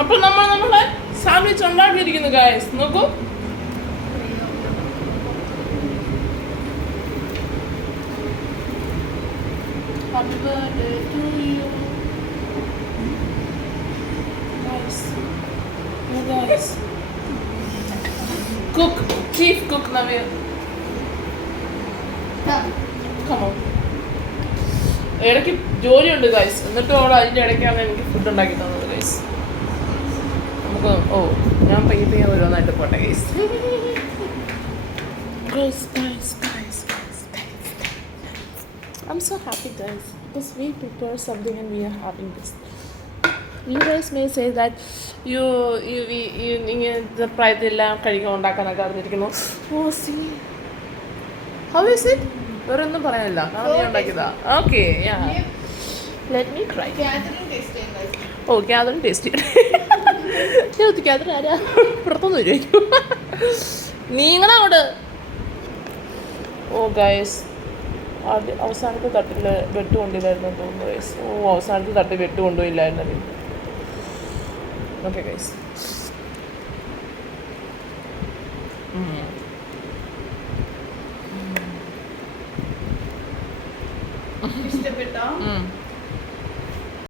അപ്പോൾ നമ്മുടെ sandwich ഉണ്ടാക്കിയിരിക്കുന്നു guys. നോക്കൂ. Happy birthday to you. Guys. Oh guys. Cook. Chief cook Navir. Come on. ഇടയ്ക്ക് ജോലിയുണ്ട് ഗൈസ്. എന്നിട്ടും അവൾ അതിൻ്റെ ഇടയ്ക്കാണ് എനിക്ക് ഫുഡ് ഉണ്ടാക്കി തന്നത് ഗൈസ്. നമുക്ക് ഞാൻ പയ്യെ ഓരോന്നായിട്ട് പോട്ടെ guys. I'm so happy guys because we prepare something and we are having this. You guys may say that you ഇങ്ങനത്തെ പ്രായത്തിലെല്ലാം കഴിക്കാൻ ഉണ്ടാക്കാനൊക്കെ അറിഞ്ഞിരിക്കുന്നു. See. How is it? വേറെ ഒന്നും പറയാനില്ല. നീ ഉണ്ടാക്കിയതാ. Okay let me try. Catherine taste ചെയ്യട്ടെ. ക്യാതറിൻ ആരാ? പുറത്തൊന്നും വരുമായിരിക്കും. നീങ്ങണ അങ്ങോട്ട്. ഗൈസ് അവസാനത്തെ തട്ടിൽ വെട്ട് കൊണ്ടില്ലായിരുന്നു തോന്നുന്നു ഗൈസ്. അവസാനത്തെ തട്ടിൽ വെട്ട് കൊണ്ടുപോയില്ലായിരുന്നു. Okay guys. ഇഷ്ടപ്പെട്ടോ?